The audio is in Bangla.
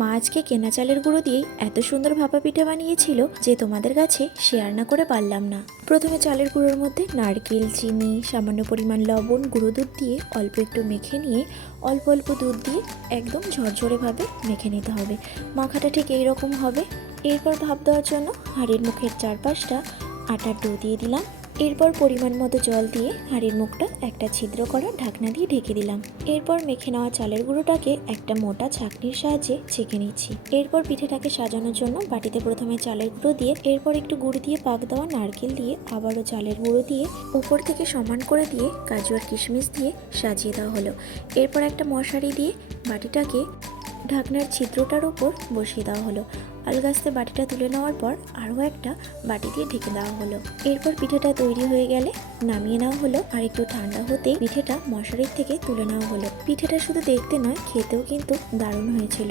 মা আজকে কেনা চালের গুঁড়ো দিয়েই এত সুন্দর ভাপা পিঠা বানিয়েছিল যে তোমাদের কাছে শেয়ার না করে পারলাম না। প্রথমে চালের গুঁড়োর মধ্যে নারকেল, চিনি, সামান্য পরিমাণ লবণ, গুঁড়ো দুধ দিয়ে অল্প একটু মেখে নিয়ে অল্প অল্প দুধ দিয়ে একদম ঝরঝরেভাবে মেখে নিতে হবে। মাখাটা ঠিক এইরকম হবে। এরপর ভাপ দেওয়ার জন্য হাঁড়ির মুখের চারপাশটা আটার ডো দিয়ে দিলাম। এরপর পরিমাণ মতো জল দিয়ে হাঁড়ির মুখটা একটা ছিদ্র করা ঢাকনা দিয়ে ঢেকে দিলাম। এরপর মেখে নেওয়া চালের গুঁড়োটাকে একটা মোটা ছাঁকনির সাহায্যে ছেঁকে নিচ্ছি। এরপর পিঠেটাকে সাজানোর জন্য বাটিতে প্রথমে চালের গুঁড়ো দিয়ে, এরপর একটু গুড় দিয়ে পাক দেওয়া নারকেল দিয়ে, আবারও চালের গুঁড়ো দিয়ে উপর থেকে সমান করে দিয়ে কাজু আর কিশমিশ দিয়ে সাজিয়ে দেওয়া হলো। এরপর একটা মশারি দিয়ে বাটিটাকে ঢাকনার ছিদ্রটার উপর বসিয়ে দেওয়া হলো। আলগা আস্তে বাটিটা তুলে নেওয়ার পর আরও একটা বাটি দিয়ে ঢেকে দেওয়া হলো। এরপর পিঠেটা তৈরি হয়ে গেলে নামিয়ে নেওয়া হলো, আর একটু ঠান্ডা হতেই পিঠেটা মশারির থেকে তুলে নেওয়া হলো। পিঠেটা শুধু দেখতে নয়, খেতেও কিন্তু দারুণ হয়েছিল।